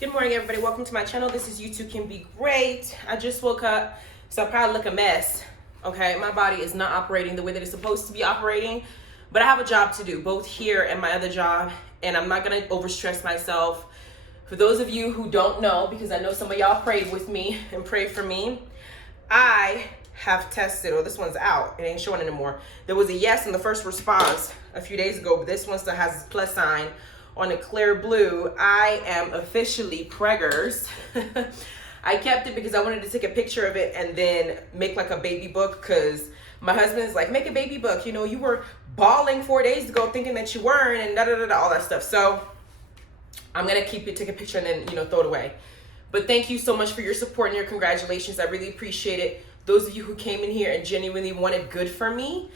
Good morning, everybody. Welcome to my channel. This is You Too Can Be Great. I just woke up, so I probably look a mess. Okay, my body is not operating the way that it's supposed to be operating, but I have a job to do, both here and my other job, and I'm not gonna overstress myself. For those of you who don't know, because I know some of y'all prayed with me and prayed for me, I have tested, or this one's out, it ain't showing anymore. There was a yes in the first response a few days ago, but this one still has this plus sign on a clear blue. I am officially preggers. I kept it because I wanted to take a picture of it and then make like a baby book, because my husband's like, make a baby book. You know, you were bawling 4 days ago thinking that you weren't, and all that stuff. So I'm gonna keep it, take a picture, and then, you know, throw it away. But thank you so much for your support and your congratulations. I really appreciate it. Those of you who came in here and genuinely wanted good for me,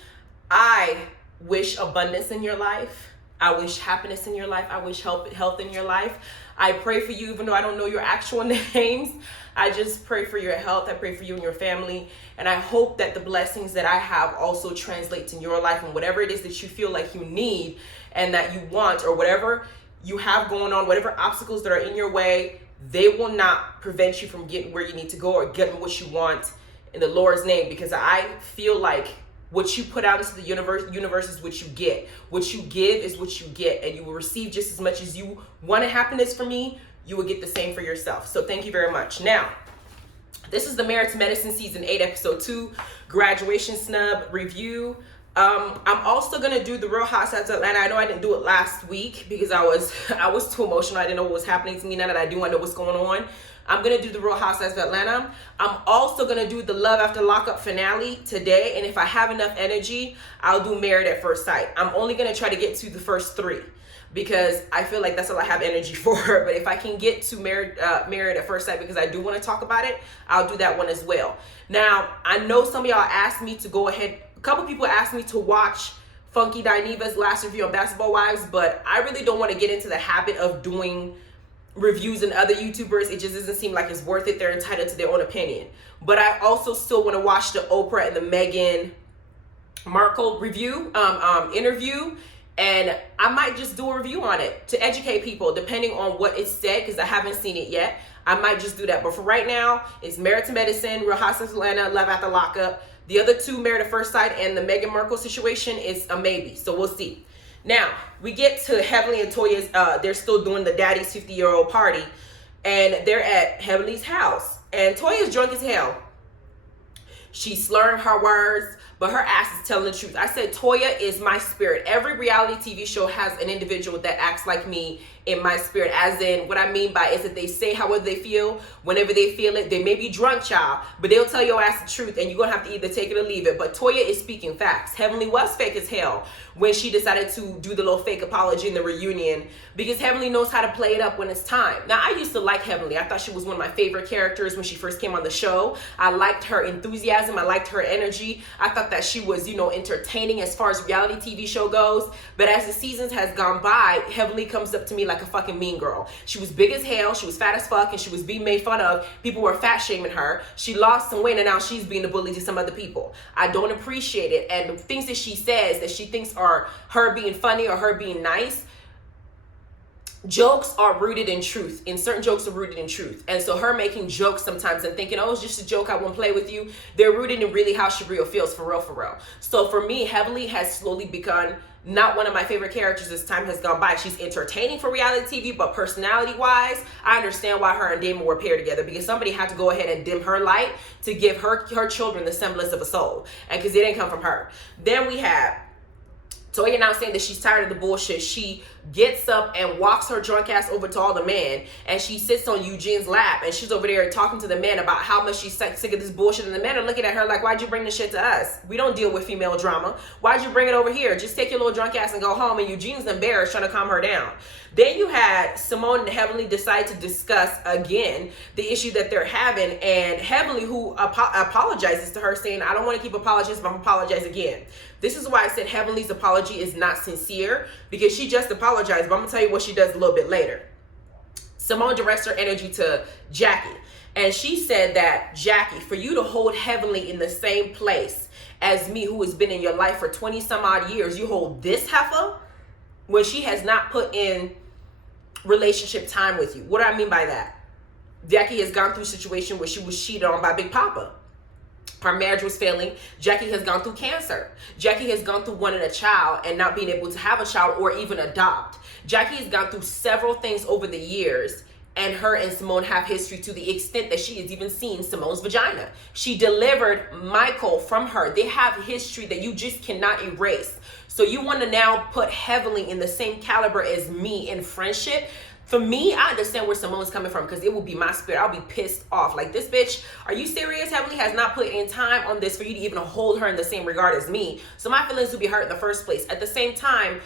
I wish abundance in your life. I wish happiness in your life. I wish health in your life. I pray for you, even though I don't know your actual names. I just pray for your health. I pray for you and your family. And I hope that the blessings that I have also translates in your life, and whatever it is that you feel like you need and that you want, or whatever you have going on, whatever obstacles that are in your way, they will not prevent you from getting where you need to go or getting what you want in the Lord's name. Because I feel like what you put out into the universe is what you get. What you give is what you get, and you will receive just as much as you wanted happiness from me, you will get the same for yourself. So thank you very much. Now, this is the Married to Medicine Season 8, Episode 2, Graduation Snub Review. I'm also gonna do the Real Housewives of Atlanta. I know I didn't do it last week because I was too emotional. I didn't know what was happening to me. Now that I do, I know what's going on. I'm gonna do the Real Housewives of Atlanta. I'm also gonna do the Love After Lockup finale today, and if I have enough energy, I'll do Married at First Sight. I'm only gonna try to get to the first 3 because I feel like that's all I have energy for. But if I can get to Married at First Sight, because I do want to talk about it, I'll do that one as well. Now, I know some of y'all asked me to go ahead. A couple people asked me to watch Funky Dineva's last review on Basketball Wives, but I really don't want to get into the habit of doing reviews and other YouTubers. It just doesn't seem like it's worth it. They're entitled to their own opinion. But I also still want to watch the Oprah and the Meghan Markle review, interview, and I might just do a review on it to educate people, depending on what it said, because I haven't seen it yet. I might just do that. But for right now, it's Married to Medicine, Real Housewives of Atlanta, Love After Lockup. The other 2, Married at First Sight and the Meghan Markle situation, is a maybe. So we'll see. Now, we get to Heavenly and Toya's, they're still doing the daddy's 50-year-old party, and they're at Heavenly's house. And Toya's drunk as hell. She's slurring her words, but her ass is telling the truth. I said, Toya is my spirit. Every reality TV show has an individual that acts like me in my spirit. As in, what I mean by is that they say however they feel, whenever they feel it. They may be drunk, child, but they'll tell your ass the truth, and you're going to have to either take it or leave it. But Toya is speaking facts. Heavenly was fake as hell when she decided to do the little fake apology in the reunion, because Heavenly knows how to play it up when it's time. Now, I used to like Heavenly. I thought she was one of my favorite characters when she first came on the show. I liked her enthusiasm. I liked her energy. I thought that she was, you know, entertaining as far as reality TV show goes. But as the seasons has gone by, Heavenly comes up to me like a fucking mean girl. She was big as hell. She was fat as fuck, and she was being made fun of. People were fat shaming her. She lost some weight, and now she's being a bully to some other people. I don't appreciate it. And the things that she says that she thinks are her being funny or her being nice, jokes are rooted in truth. And certain jokes are rooted in truth. And so her making jokes sometimes and thinking, oh, it's just a joke, I won't play with you, they're rooted in really how she real feels, for real, for real. So for me, Heavenly has slowly become not one of my favorite characters as time has gone by. She's entertaining for reality TV, but personality-wise, I understand why her and Damon were paired together, because somebody had to go ahead and dim her light to give her children the semblance of a soul, and because it didn't come from her. Then we have Toya now saying that she's tired of the bullshit. She gets up and walks her drunk ass over to all the men, and she sits on Eugene's lap, and she's over there talking to the men about how much she's sick of this bullshit, and the men are looking at her like, why'd you bring this shit to us? We don't deal with female drama. Why'd you bring it over here? Just take your little drunk ass and go home. And Eugene's embarrassed, trying to calm her down. Then you had Simone and Heavenly decide to discuss again the issue that they're having, and Heavenly, who apologizes to her, saying, I don't want to keep apologizing, but I'm gonna apologize again. This is why I said Heavenly's apology is not sincere, because she just apologized, but I'm gonna tell you what she does a little bit later. Simone directs her energy to Jackie, and she said that, Jackie, for you to hold Heavenly in the same place as me, who has been in your life for 20 some odd years, you hold this heifer when she has not put in relationship time with you. What do I mean by that? Jackie has gone through a situation where she was cheated on by Big Papa. Her marriage was failing. Jackie has gone through cancer. Jackie has gone through wanting a child and not being able to have a child or even adopt. Jackie has gone through several things over the years, and her and Simone have history to the extent that she has even seen Simone's vagina. She delivered Michael from her. They have history that you just cannot erase. So you want to now put Heavenly in the same caliber as me in friendship? For me, I understand where Simone's coming from, because it will be my spirit. I'll be pissed off. Like, this bitch, are you serious? Heavenly has not put in time on this for you to even hold her in the same regard as me. So my feelings would be hurt in the first place. At the same time,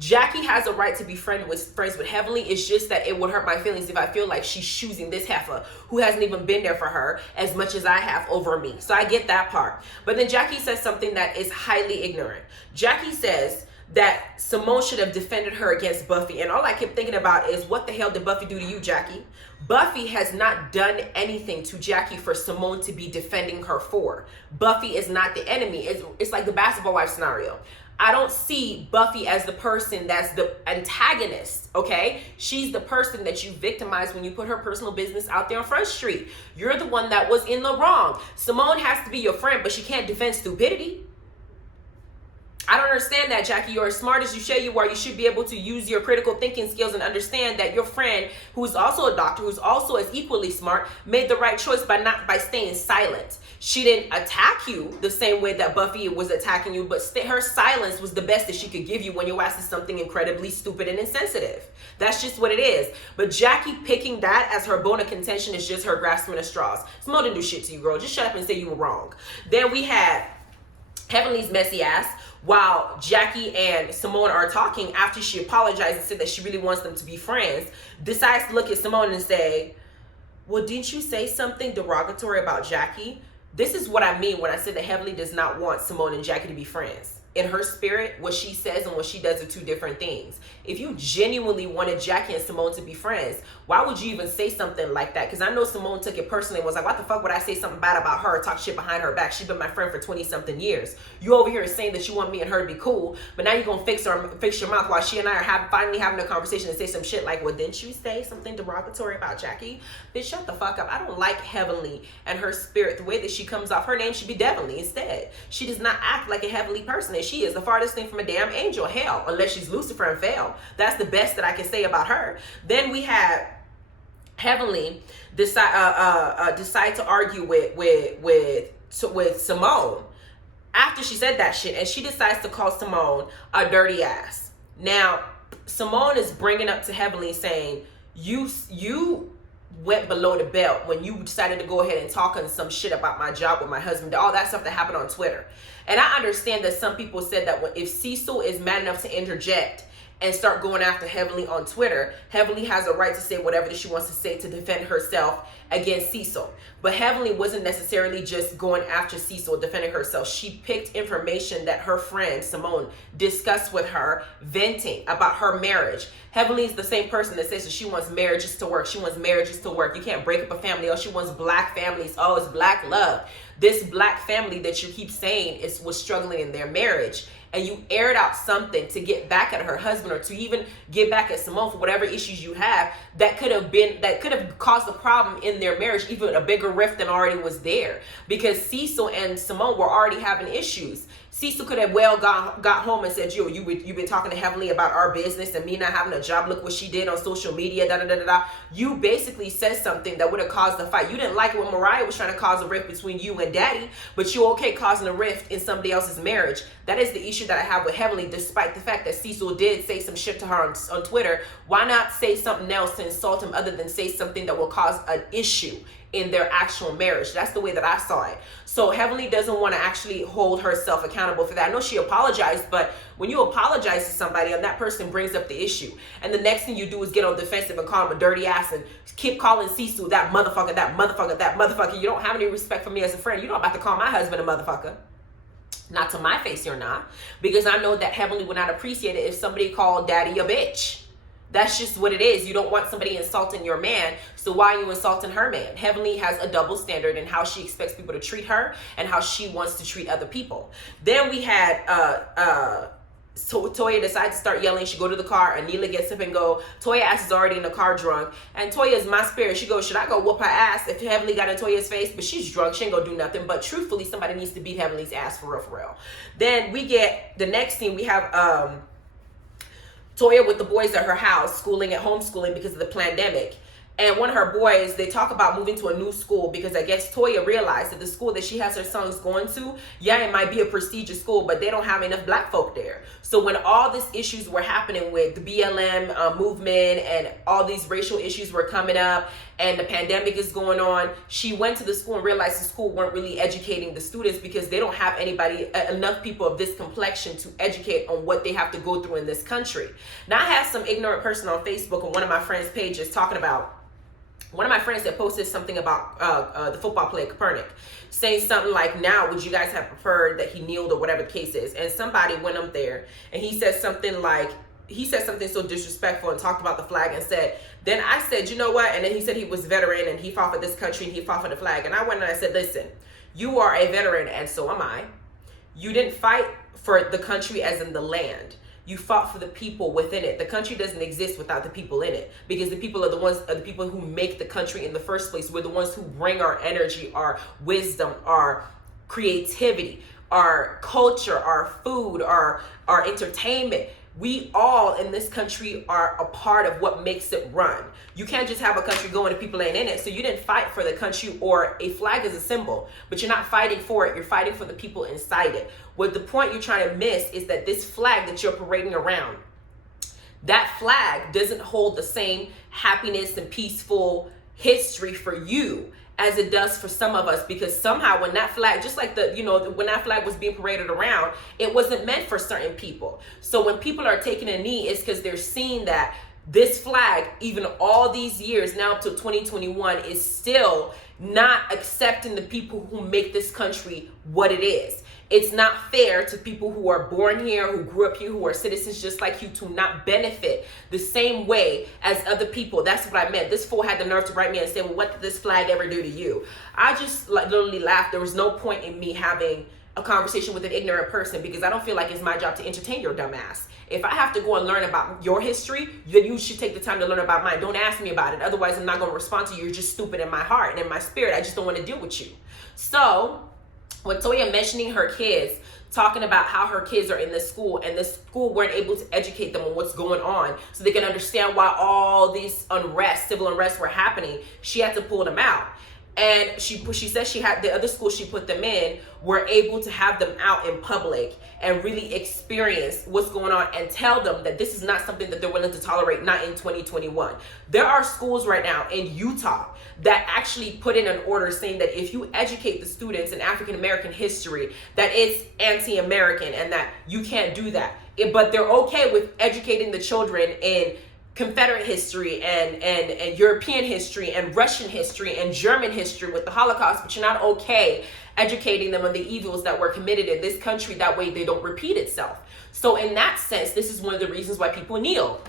Jackie has a right to be friends with Heavenly. It's just that it would hurt my feelings if I feel like she's choosing this heifer who hasn't even been there for her as much as I have over me. So I get that part. But then Jackie says something that is highly ignorant. Jackie says that Simone should have defended her against Buffy. And all I kept thinking about is, what the hell did Buffy do to you, Jackie? Buffy has not done anything to Jackie for Simone to be defending her for. Buffy is not the enemy. It's like the basketball wife scenario. I don't see Buffy as the person that's the antagonist, okay? She's the person that you victimize when you put her personal business out there on Front Street. You're the one that was in the wrong. Simone has to be your friend, but she can't defend stupidity. I don't understand that, Jackie. You're as smart as you say you are. You should be able to use your critical thinking skills and understand that your friend, who's also a doctor, who's also as equally smart, made the right choice by staying silent. She didn't attack you the same way that Buffy was attacking you, but her silence was the best that she could give you when you asked something incredibly stupid and insensitive. That's just what it is. But Jackie picking that as her bone of contention is just her grasping at straws. Simone didn't do shit to you, girl. Just shut up and say you were wrong. Then we had Heavenly's messy ass, while Jackie and Simone are talking, after she apologized and said that she really wants them to be friends, decides to look at Simone and say, well, didn't you say something derogatory about Jackie? This is what I mean when I said that Heavenly does not want Simone and Jackie to be friends. In her spirit, what she says and what she does are two different things. If you genuinely wanted Jackie and Simone to be friends, why would you even say something like that? Because I know Simone took it personally and was like, what the fuck would I say something bad about her, talk shit behind her back? She's been my friend for 20-something years. You over here saying that you want me and her to be cool, but now you're going to fix your mouth while she and I are finally having a conversation and say some shit like, well, didn't you say something derogatory about Jackie? Bitch, shut the fuck up. I don't like Heavenly and her spirit. The way that she comes off, her name should be Devinly instead. She does not act like a heavenly person, and she is the farthest thing from a damn angel. Hell, unless she's Lucifer and fell. That's the best that I can say about her. Then we had Heavenly decide to argue with Simone after she said that shit, and she decides to call Simone a dirty ass. Now Simone is bringing up to Heavenly saying, you went below the belt when you decided to go ahead and talk on some shit about my job with my husband, all that stuff that happened on Twitter. And I understand that some people said that if Cecil is mad enough to interject and start going after Heavenly on Twitter, Heavenly has a right to say whatever that she wants to say to defend herself against Cecil. But Heavenly wasn't necessarily just going after Cecil, defending herself. She picked information that her friend Simone discussed with her, venting about her marriage. Heavenly is the same person that says that she wants marriages to work. She wants marriages to work. You can't break up a family. Oh, she wants black families. Oh, it's black love. This black family that you keep saying was struggling in their marriage, and you aired out something to get back at her husband or to even get back at Simone for whatever issues you have, that could have caused a problem in their marriage, even a bigger rift than already was there, because Cecil and Simone were already having issues. Cecil could have well got home and said, yo, you've been talking to Heavenly about our business and me not having a job. Look what she did on social media, da da da da da. You basically said something that would have caused a fight. You didn't like it when Mariah was trying to cause a rift between you and Daddy, but you okay causing a rift in somebody else's marriage. That is the issue that I have with Heavenly, despite the fact that Cecil did say some shit to her on Twitter. Why not say something else to insult him other than say something that will cause an issue in their actual marriage? That's the way that I saw it. So Heavenly doesn't want to actually hold herself accountable for that. I know she apologized, but when you apologize to somebody and that person brings up the issue, and the next thing you do is get on defensive and call him a dirty ass and keep calling Cecil that motherfucker, that motherfucker, that motherfucker. You don't have any respect for me as a friend. You're not about to call my husband a motherfucker. Not to my face, you're not. Because I know that Heavenly would not appreciate it if somebody called Daddy a bitch. That's just what it is. You don't want somebody insulting your man, so why are you insulting her man? Heavenly has a double standard in how she expects people to treat her and how she wants to treat other people. Then we had So Toya decides to start yelling. She go to the car. Anila gets up and go. Toya ass is already in the car drunk. And Toya is my spirit. She goes, should I go whoop her ass if Heavenly got in Toya's face? But she's drunk. She ain't gonna do nothing. But truthfully, somebody needs to beat Heavenly's ass for real, for real. Then we get the next scene. We have Toya with the boys at her house, schooling at homeschooling because of the pandemic. And one of her boys, they talk about moving to a new school because I guess Toya realized that the school that she has her sons going to, yeah, it might be a prestigious school, but they don't have enough black folk there. So when all these issues were happening with the BLM movement and all these racial issues were coming up and the pandemic is going on, she went to the school and realized the school weren't really educating the students because they don't have enough people of this complexion to educate on what they have to go through in this country. Now I have some ignorant person on Facebook on one of my friends' pages talking about, one of my friends that posted something about the football player Kaepernick, saying something like, now would you guys have preferred that he kneeled or whatever the case is? And somebody went up there and he said something so disrespectful and talked about the flag and said, then I said, you know what? And then he said he was a veteran and he fought for this country and he fought for the flag. And I went and I said, listen, you are a veteran and so am I. You didn't fight for the country as in the land. You fought for the people within it. The country doesn't exist without the people in it, because the people are the people who make the country in the first place. We're the ones who bring our energy, our wisdom, our creativity, our culture, our food, our entertainment. We all in this country are a part of what makes it run. You can't just have a country going and people ain't in it. So you didn't fight for the country, or a flag is a symbol, but you're not fighting for it. You're fighting for the people inside it. What the point you're trying to miss is that this flag that you're parading around, that flag doesn't hold the same happiness and peaceful history for you as it does for some of us, because somehow when that flag, just like when that flag was being paraded around, it wasn't meant for certain people. So when people are taking a knee, it's because they're seeing that this flag, even all these years now up to 2021, is still not accepting the people who make this country what it is. It's not fair to people who are born here, who grew up here, who are citizens just like you, to not benefit the same way as other people. That's what I meant. This fool had the nerve to write me and say, well, what did this flag ever do to you? I just literally laughed. There was no point in me having a conversation with an ignorant person, because I don't feel like it's my job to entertain your dumb ass. If I have to go and learn about your history, then you should take the time to learn about mine. Don't ask me about it. Otherwise, I'm not going to respond to you. You're just stupid in my heart and in my spirit. I just don't want to deal with you. So with Toya mentioning her kids, talking about how her kids are in this school and the school weren't able to educate them on what's going on so they can understand why all these civil unrest were happening, she had to pull them out. And she said she had the other school she put them in were able to have them out in public and really experience what's going on and tell them that this is not something that they're willing to tolerate, not in 2021. There are schools right now in Utah that actually put in an order saying that if you educate the students in African American history, that it's anti-American and that you can't do that. But they're okay with educating the children in Confederate history and European history and Russian history and German history with the Holocaust, but you're not okay educating them on the evils that were committed in this country. That way they don't repeat itself. So in that sense, this is one of the reasons why people kneel.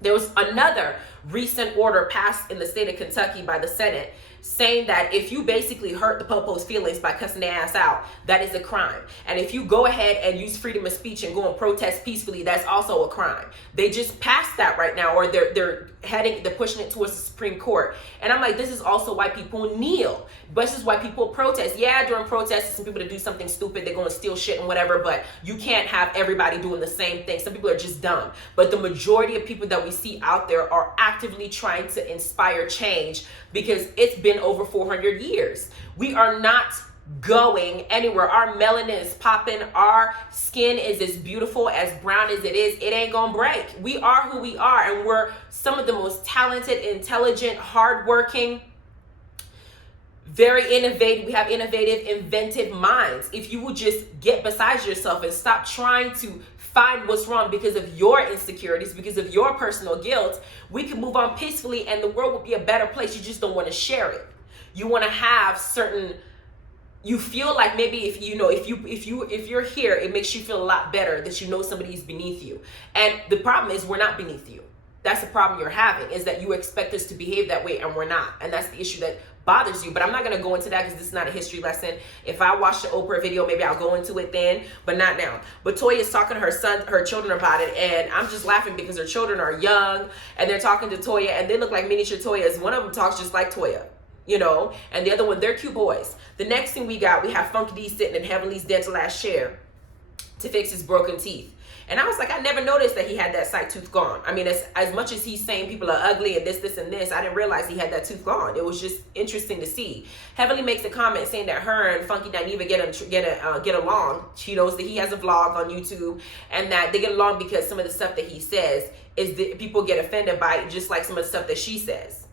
There was another recent order passed in the state of Kentucky by the Senate saying that if you basically hurt the popo's feelings by cussing their ass out, that is a crime. And if you go ahead and use freedom of speech and go and protest peacefully, that's also a crime. They just passed that right now, or they're pushing it towards the Supreme Court. And I'm like, this is also why people kneel. This is why people protest. Yeah, during protests, some people to do something stupid, they're going to steal shit and whatever, but you can't have everybody doing the same thing. Some people are just dumb. But the majority of people that we see out there are actively trying to inspire change, because it's been over 400 years. We are not going anywhere. Our melanin is popping. Our skin is as beautiful, as brown as it is. It ain't gonna break. We are who we are, and we're some of the most talented, intelligent, hardworking, very innovative. We have innovative, inventive minds. If you would just get beside yourself and stop trying to find what's wrong because of your insecurities, because of your personal guilt, we can move on peacefully and the world will be a better place. You just don't want to share it. You want to have you feel like maybe if you're here, it makes you feel a lot better that you know somebody's beneath you. And the problem is we're not beneath you. That's the problem you're having, is that you expect us to behave that way and we're not. And that's the issue that bothers you. But I'm not going to go into that because this is not a history lesson. If I watch the Oprah video, maybe I'll go into it then, but not now. But Toya is talking to her children about it, and I'm just laughing because her children are young and they're talking to Toya and they look like miniature Toyas. One of them talks just like Toya, you know, and the other one, they're cute boys. The next thing we have Funky D sitting in Heavenly's dental ass chair to fix his broken teeth. And I was like, I never noticed that he had that side tooth gone. I mean, as much as he's saying people are ugly and this, and this, I didn't realize he had that tooth gone. It was just interesting to see. Heavenly makes a comment saying that her and Funky Dineva get along. She knows that he has a vlog on YouTube and that they get along because some of the stuff that he says is that people get offended by it, just like some of the stuff that she says.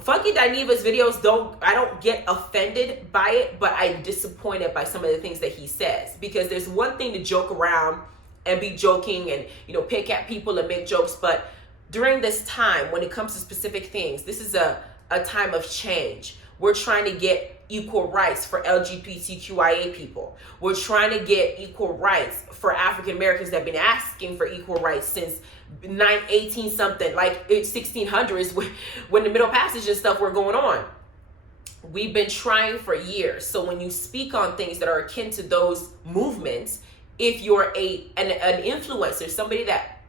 Funky Dineva's videos I don't get offended by it, but I'm disappointed by some of the things that he says, because there's one thing to joke around and be joking and, you know, pick at people and make jokes, but during this time, when it comes to specific things, this is a time of change. We're trying to get equal rights for LGBTQIA people. We're trying to get equal rights for African Americans that have been asking for equal rights since 18 something, like 1600s, when the Middle Passage and stuff were going on. We've been trying for years. So when you speak on things that are akin to those movements, if you're an influencer, somebody that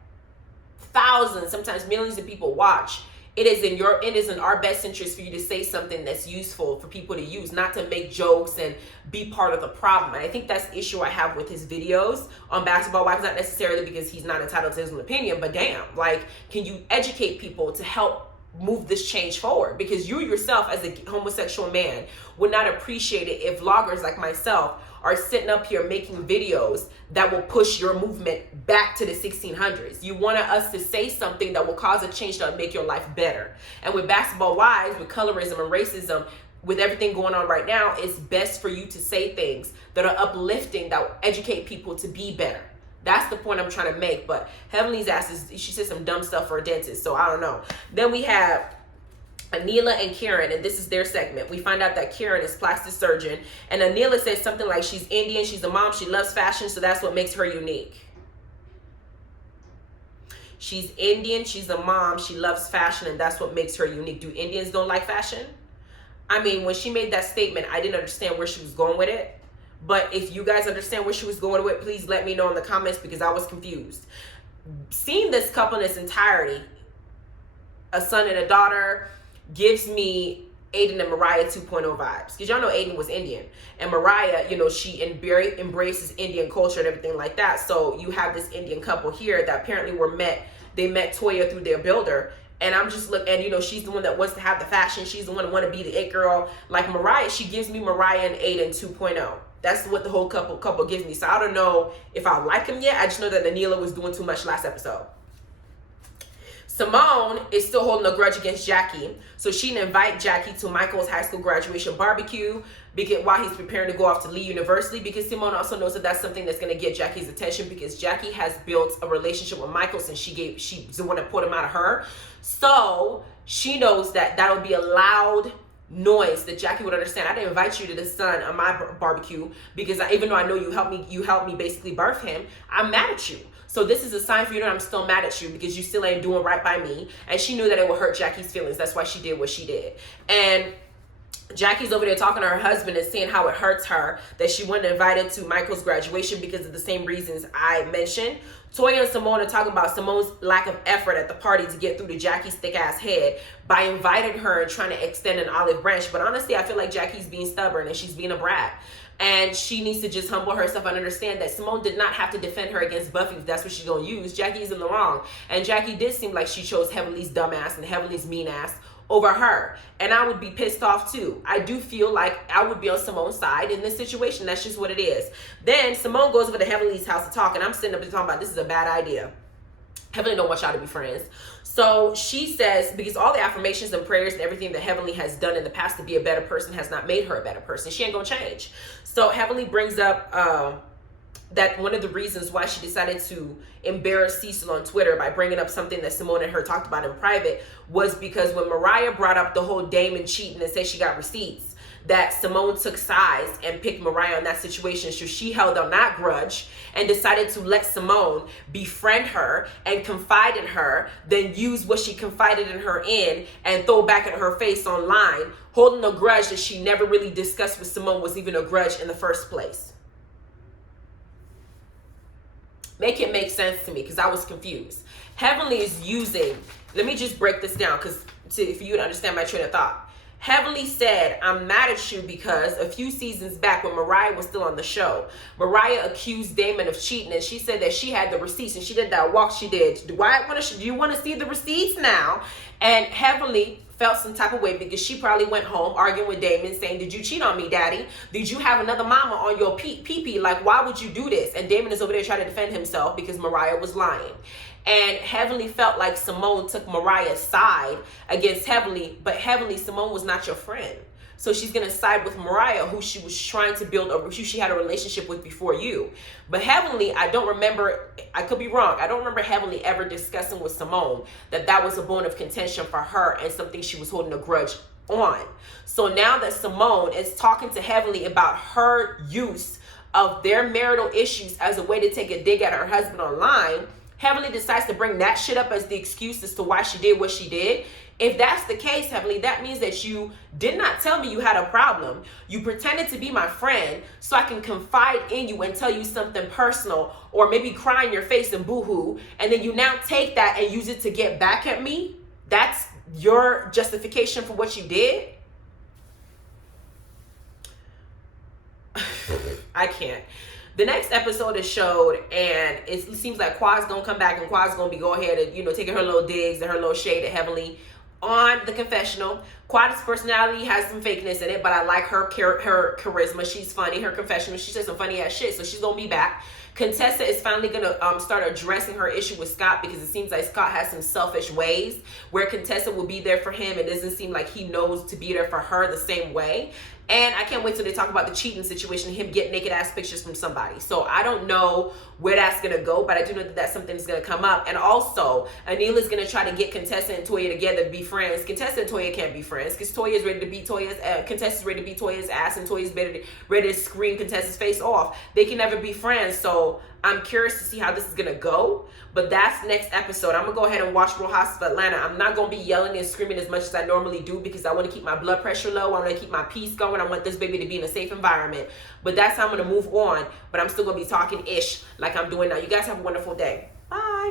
thousands, sometimes millions of people watch, it is in our best interest for you to say something that's useful for people to use, not to make jokes and be part of the problem. And I think that's the issue I have with his videos on Basketball Wives, not necessarily because he's not entitled to his own opinion, but damn, like, can you educate people to help move this change forward? Because you yourself, as a homosexual man, would not appreciate it if vloggers like myself are sitting up here making videos that will push your movement back to the 1600s. You wanted us to say something that will cause a change that will make your life better. And with Basketball Wives, with colorism and racism, with everything going on right now, it's best for you to say things that are uplifting, that will educate people to be better. That's the point I'm trying to make. But Heavenly's ass she said some dumb stuff for a dentist, so I don't know. Then we have Anila and Karen, and this is their segment. We find out that Karen is plastic surgeon, and Anila says something like she's Indian, she's a mom, she loves fashion, so that's what makes her unique. She's Indian, she's a mom, she loves fashion, and that's what makes her unique. Do Indians don't like fashion? I mean, when she made that statement, I didn't understand where she was going with it. But if you guys understand where she was going with it, please let me know in the comments, because I was confused. Seeing this couple in its entirety, a son and a daughter, gives me Aiden and Mariah 2.0 vibes. Because y'all know Aiden was Indian. And Mariah, you know, she embraces Indian culture and everything like that. So you have this Indian couple here that apparently they met Toya through their builder. And I'm just and you know, she's the one that wants to have the fashion. She's the one that want to be the it girl. Like Mariah, she gives me Mariah and Aiden 2.0. That's what the whole couple gives me. So I don't know if I like him yet. I just know that Anila was doing too much last episode. Simone is still holding a grudge against Jackie. So she didn't invite Jackie to Michael's high school graduation barbecue while he's preparing to go off to Lee University, because Simone also knows that that's something that's going to get Jackie's attention, because Jackie has built a relationship with Michael since she's the one that put him out of her. So she knows that that'll be a loud noise that Jackie would understand. I didn't invite you to the son of my barbecue because even though I know you helped me basically birth him, I'm mad at you. So this is a sign for you that I'm still mad at you because you still ain't doing right by me. And she knew that it would hurt Jackie's feelings. That's why she did what she did. And Jackie's over there talking to her husband and saying how it hurts her that she wasn't invited to Michael's graduation because of the same reasons I mentioned. Toya and Simone are talking about Simone's lack of effort at the party to get through to Jackie's thick ass head by inviting her and trying to extend an olive branch. But honestly, I feel like Jackie's being stubborn and she's being a brat. And she needs to just humble herself and understand that Simone did not have to defend her against Buffy if that's what she's going to use. Jackie's in the wrong. And Jackie did seem like she chose Heavenly's dumbass and Heavenly's mean ass over her. And I would be pissed off too. I do feel like I would be on Simone's side in this situation. That's just what it is. Then Simone goes over to Heavenly's house to talk, and I'm sitting up there talking about this is a bad idea. Heavenly don't want y'all to be friends. So she says, because all the affirmations and prayers and everything that Heavenly has done in the past to be a better person has not made her a better person. She ain't gonna change. So Heavenly brings up that one of the reasons why she decided to embarrass Cecil on Twitter by bringing up something that Simone and her talked about in private was because when Mariah brought up the whole Damon cheating and said she got receipts, that Simone took sides and picked Mariah in that situation. So she held on that grudge and decided to let Simone befriend her and confide in her, then use what she confided in her in and throw back at her face online, holding a grudge that she never really discussed with Simone was even a grudge in the first place. Make it make sense to me, because I was confused. Heavenly is using, let me just break this down because for you to understand my train of thought. Heavenly said, I'm mad at you because a few seasons back when Mariah was still on the show, Mariah accused Damon of cheating, and she said that she had the receipts and she did that walk she did. Do you want to see the receipts now? And Heavenly felt some type of way because she probably went home arguing with Damon saying, did you cheat on me, daddy? Did you have another mama on your pee-pee? Like, why would you do this? And Damon is over there trying to defend himself because Mariah was lying. And Heavenly felt like Simone took Mariah's side against Heavenly, but Heavenly, Simone was not your friend. So she's going to side with Mariah, who she was trying to build, who she had a relationship with before you. But Heavenly, I don't remember, I could be wrong, I don't remember Heavenly ever discussing with Simone that was a bone of contention for her and something she was holding a grudge on. So now that Simone is talking to Heavenly about her use of their marital issues as a way to take a dig at her husband online, Heavenly decides to bring that shit up as the excuse as to why she did what she did. If that's the case, Heavenly, that means that you did not tell me you had a problem. You pretended to be my friend so I can confide in you and tell you something personal, or maybe cry in your face and boo-hoo, and then you now take that and use it to get back at me. That's your justification for what you did? I can't. The next episode is showed, and it seems like Quad's gonna come back, and Quad's gonna be go ahead and, taking her little digs and her little shade at Heavenly on the confessional. Quad's personality has some fakeness in it, but I like her charisma. She's funny. Her confessional, she says some funny ass shit, so she's gonna be back. Contessa is finally gonna start addressing her issue with Scott, because it seems like Scott has some selfish ways where Contessa will be there for him. It doesn't seem like he knows to be there for her the same way. And I can't wait till they talk about the cheating situation, him getting naked ass pictures from somebody. So I don't know where that's gonna go, but I do know that that's something that's gonna come up. And also, Anila's gonna try to get Contessa and Toya together to be friends. Contessa and Toya can't be friends because Toya's ready to beat Contessa's ready to beat Toya's ass, and Toya's ready to scream Contessa's face off. They can never be friends. So I'm curious to see how this is gonna go. But that's next episode. I'm gonna go ahead and watch Real Houses of Atlanta. I'm not gonna be yelling and screaming as much as I normally do because I want to keep my blood pressure low. I want to keep my peace going. I want this baby to be in a safe environment. But that's how I'm gonna move on. But I'm still gonna be talking ish like I'm doing now. You guys have a wonderful day. Bye.